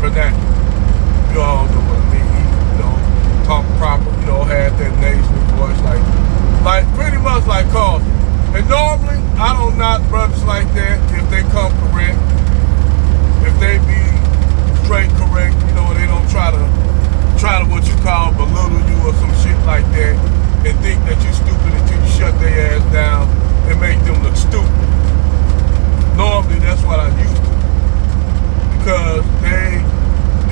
vernacular. You all know what I mean. He, talk proper, had that nasally voice, like pretty much like Carlton. And normally, I don't knock brothers like that if they come correct, if they be straight correct, they don't try to what you call belittle you or some shit like that and think that you're stupid until you shut their ass down and make them look stupid. Normally, that's what I used to. Because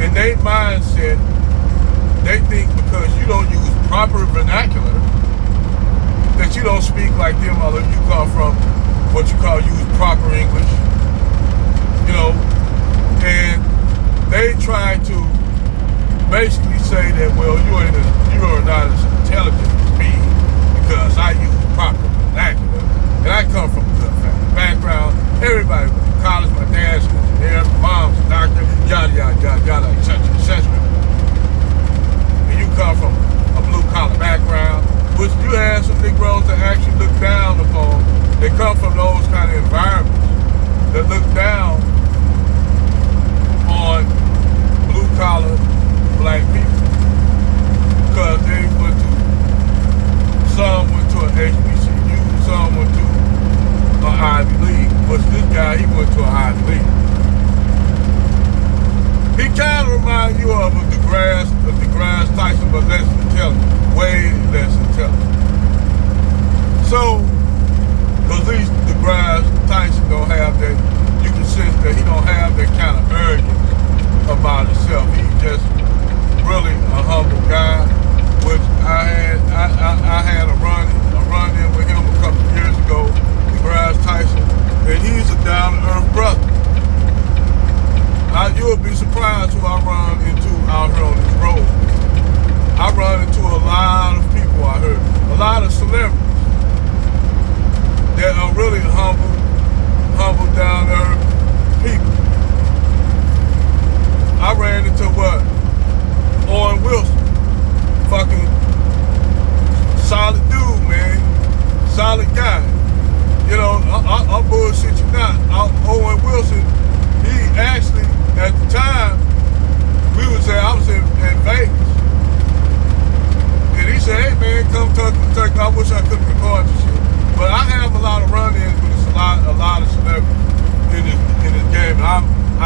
in their mindset, they think because you don't use proper vernacular, that you don't speak like them, or you come from what you call use proper English, and they try to basically say that, well, you are not as intelligent as me because I use proper vernacular, and I come from a good family background. Everybody went to college. My dad's an engineer, my mom's a doctor, yada yada yada yada, etc. And you come from a blue collar background, which you have some Negroes that actually look down upon. They come from those kind of environments that look down on blue collar black people, because they some went to an HBCU, some went to an Ivy League. But this guy, he went to an Ivy League. He kind of reminds you of a DeGrasse Tyson, but less intelligent, way less intelligent. So, at least DeGrasse Tyson don't have that, you can sense that he don't have that kind of arrogance about himself. He's just really a humble guy, which I had a run-in with him a couple of years ago, DeGrasse Tyson, and he's a down-to-earth brother. You'll be surprised who I run into out here on this road. I run into a lot of people out here, a lot of celebrities that are really humble, down-to-earth people. I ran into Owen Wilson, fucking solid dude, man, solid guy. I'll bullshit you not. Owen Wilson, he actually, at the time, I was in Vegas. And he said, hey man, come talk to Turkey. I wish I could record this shit. But I have a lot of run-ins with a lot of celebrities in this game. I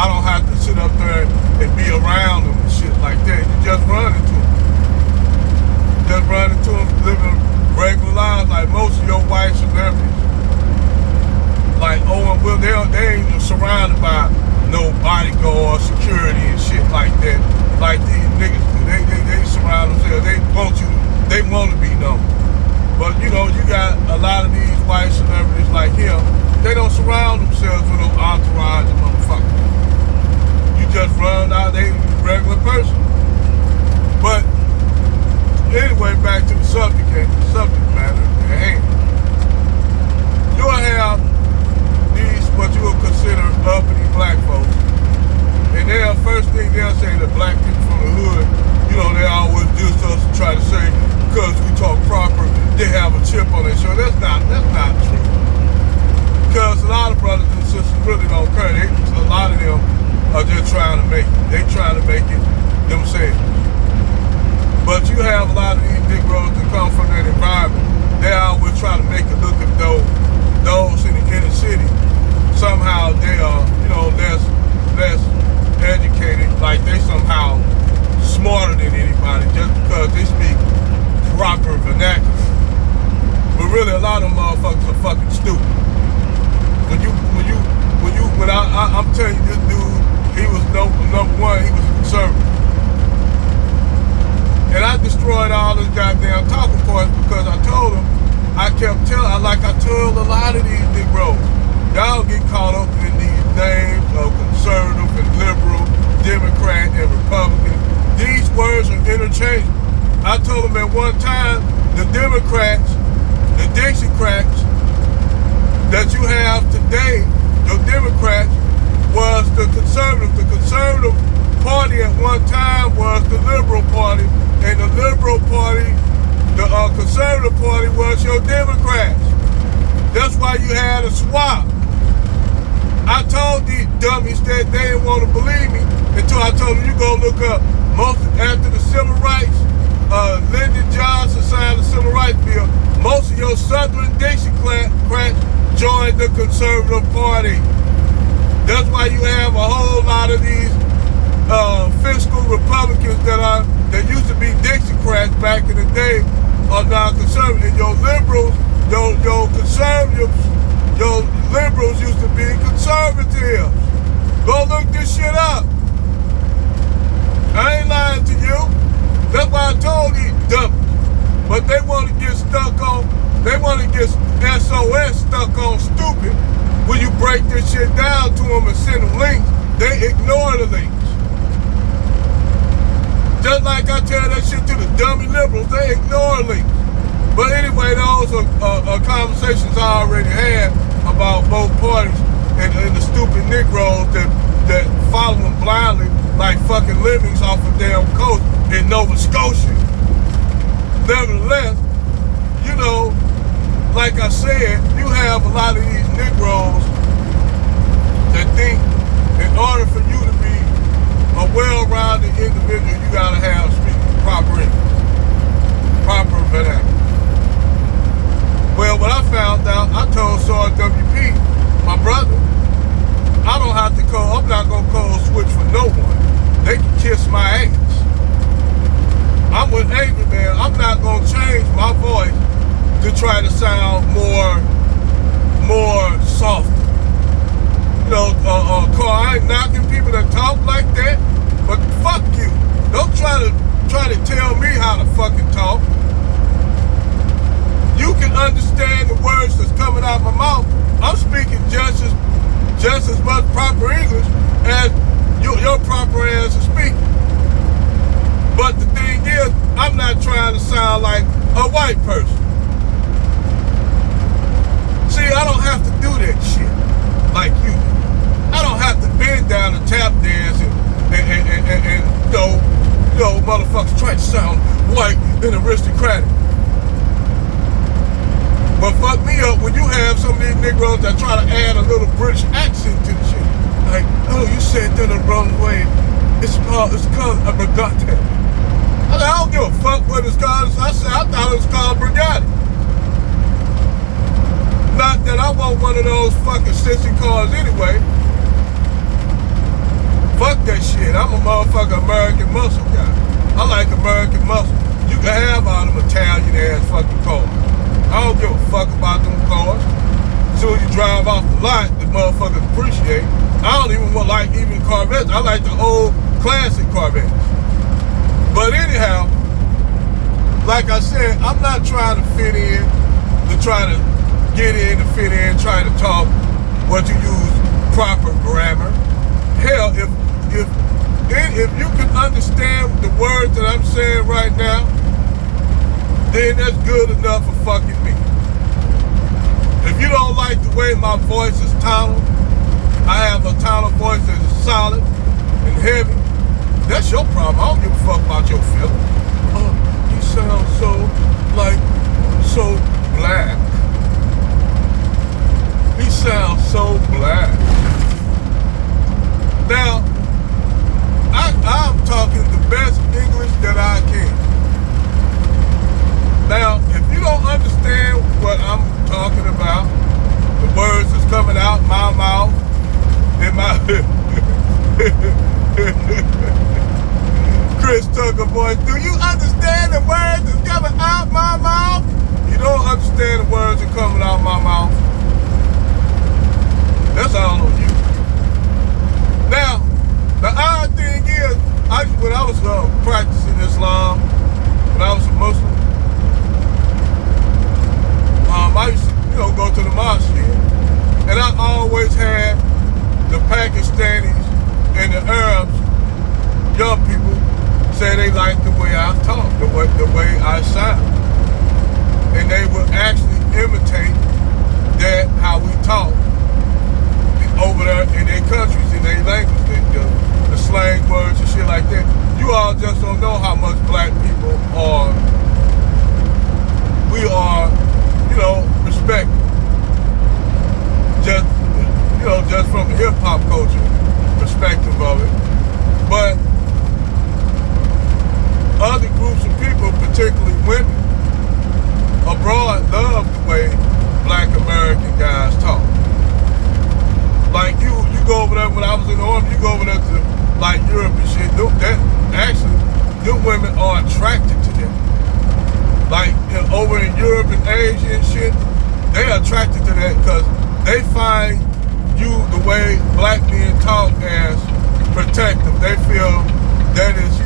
don't have to sit up there and be around them and shit like that. You just run into them. Just run into them living regular lives like most of your white celebrities. Like Owen Will, they ain't surrounded by no bodyguard, security and shit like that. Like these niggas do. They surround themselves. They want to be known. But you got a lot of these white celebrities like him. They don't surround themselves with no entourage of motherfuckers. You just run out, they regular person. But anyway, back to the subject matter at hand. You'll have these what you would consider uppity black folks, and first thing they'll say, the black people from the hood, they always diss us and try to say because we talk proper, they have a chip on their shoulder. That's not true. Because a lot of brothers and sisters really don't care. A lot of them are just trying to make it. They trying to make it themselves. But you have a lot of these Negroes that come from that environment. They always try to make it look as though those in the inner city, somehow they are, less educated, like they somehow smarter than anybody just because they speak proper vernacular. But really, a lot of them motherfuckers are fucking stupid. When I'm telling you, this dude, he was number one, he was a conservative. And I destroyed all his goddamn talking points because I told him, I kept telling, like I told a lot of these Negroes, y'all get caught up in these names of conservative and liberal, Democrat and Republican. These words are interchangeable. I told them at one time, the Democrats, the Dixiecrats that you have today, the Democrats, was the conservative. The conservative party at one time was the Liberal Party, and the Liberal Party, the Conservative Party was your Democrats. That's why you had a swap. I told these dummies that they didn't want to believe me until I told them, you go look up after the civil rights, Lyndon Johnson signed the civil rights bill, most of your Southern Dixiecrats joined the Conservative Party. That's why you have a whole lot of these fiscal Republicans that used to be Dixiecrats back in the day are now conservative. And your liberals, your conservatives, your liberals used to be conservatives. Go look this shit up. I ain't lying to you. That's why I told these dummies. But they want to get stuck on, they want to get SOS stuck on stupid. When you break this shit down to them and send them links, they ignore the links. Just like I tell that shit to the dummy liberals, they ignore links. But anyway, those are conversations I already had about both parties and the stupid Negroes that follow them blindly like fucking lemmings off a damn coast in Nova Scotia. Nevertheless, you know, like I said, you have a lot of these Negroes that think in order for you to be a well-rounded individual, you gotta have speaking proper English, proper vernacular. Well, what I found out, I told Sergeant WP, my brother, I don't have to code, I'm not gonna code switch for no one. They can kiss my ass. I'm with Angry Man, I'm not gonna change my voice to try to sound more soft. You know, Carl, I ain't knocking people that talk like that, but fuck you. Don't try to tell me how to fucking talk. You can understand the words that's coming out my mouth. I'm speaking just as much proper English as your proper ass is speaking. But the thing is, I'm not trying to sound like a white person. See, I don't have to do that shit like you do. I don't have to bend down and tap dance and you know, motherfuckers try to sound white and aristocratic. But fuck me up when you have some of these Negroes that try to add a little British accent to the shit. Like, oh, you said that the wrong way. It's called a brigante. I don't give a fuck what it's called. I thought it was called brigante. Not that I want one of those fucking sissy cars anyway. Fuck that shit. I'm a motherfucking American muscle guy. I like American muscle. You can have all them Italian ass fucking cars. I don't give a fuck about them cars. As soon as you drive off the lot, the motherfuckers appreciate. I don't even like even Corvettes. I like the old classic Corvettes. But anyhow, like I said, I'm not trying to fit in, to try to get in to fit in, trying to talk what you use proper grammar. Hell, if you can understand the words that I'm saying right now, then that's good enough for fucking me. If you don't like the way my voice is tonal, I have a tonal voice that is solid and heavy, that's your problem. I don't give a fuck about your feelings. Oh, you sound so black. He sounds so black. Now, I'm talking the best English that I can. Now, if you don't understand what I'm talking about, the words that's coming out my mouth, in my Chris Tucker voice, do you understand the words that's coming out my mouth? You don't understand the words that are coming out my mouth. That's all on you. Now, the odd thing is, when I was practicing Islam, when I was a Muslim, I used to, go to the mosque here. And I always had the Pakistanis and the Arabs, young people, say they like the way I talk, the way I sound. And they would actually imitate that, how we talk over there in their countries, in their language, the slang words and shit like that. You all just don't know how much black people are, we are, respect. Just from black American guys talk. Like you go over there when I was in the army, you go over there to like Europe and shit. Them women are attracted to them. Like over in Europe and Asia and shit, they are attracted to that because they find you the way black men talk as protective. They feel that is,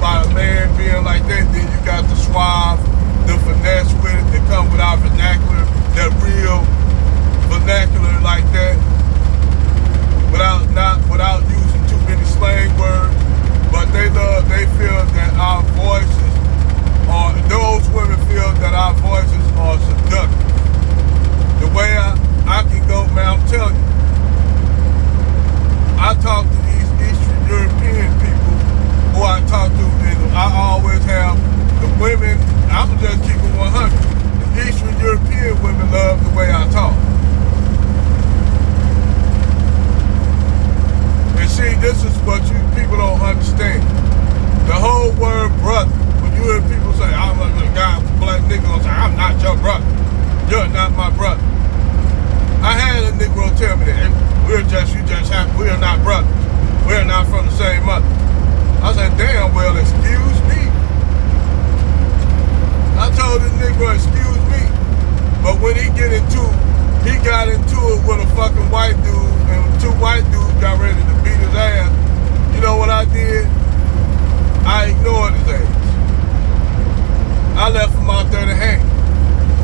by a man being like that, then you got the suave, the finesse with it that come with our vernacular, that real vernacular like that, without using too many slang words. But they feel that our voices those women feel that our voices are seductive. The way I can go, man, I'm telling you, I talk to these Eastern European people who I talk to, and I always have the women, I'm just keeping 100. The Eastern European women love the way I talk. And see, this is what you people don't understand. The whole word brother, when you hear people say, I'm a guy, black nigga, gonna say, I'm not your brother. You're not my brother. I had a Negro tell me that, we are not brothers. We are not from the same mother. I said, damn, well, excuse me. I told this Negro, excuse me. But when he got into it with a fucking white dude, and two white dudes got ready to beat his ass, you know what I did? I ignored his ass. I left him out there to hang.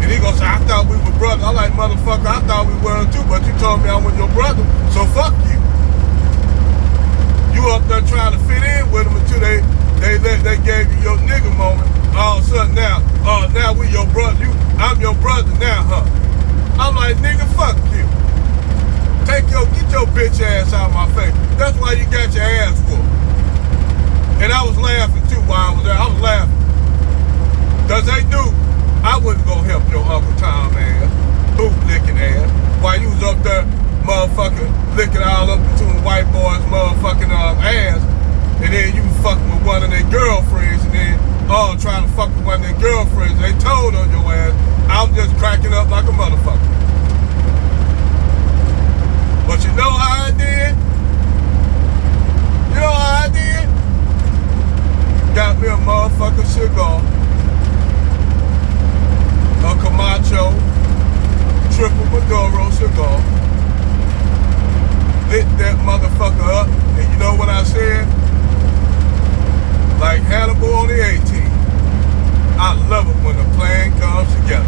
And he gonna say, I thought we were brothers. I like, motherfucker, I thought we were too, but you told me I was your brother, so fuck you. You up there trying to fit in with them until they gave you your nigga moment. All of a sudden now we your brother. I'm your brother now, huh? I'm like, nigga, fuck you. Get your bitch ass out of my face. That's why you got your ass whooped. And I was laughing too while I was there. I was laughing. Cause they knew I wasn't gonna help your Uncle Tom ass, boot licking ass, while you was up there motherfucking licking all up between white boys' motherfucking ass, and then you fucking with one of their girlfriends, and then trying to fuck with one of their girlfriends. They told on your ass. I was just cracking up like a motherfucker. But you know how I did? You know how I did? Got me a motherfucking cigar, a Camacho triple Maduro cigar, lit that motherfucker up, and you know what I said? Like Hannibal on the A-Team. I love it when the plan comes together.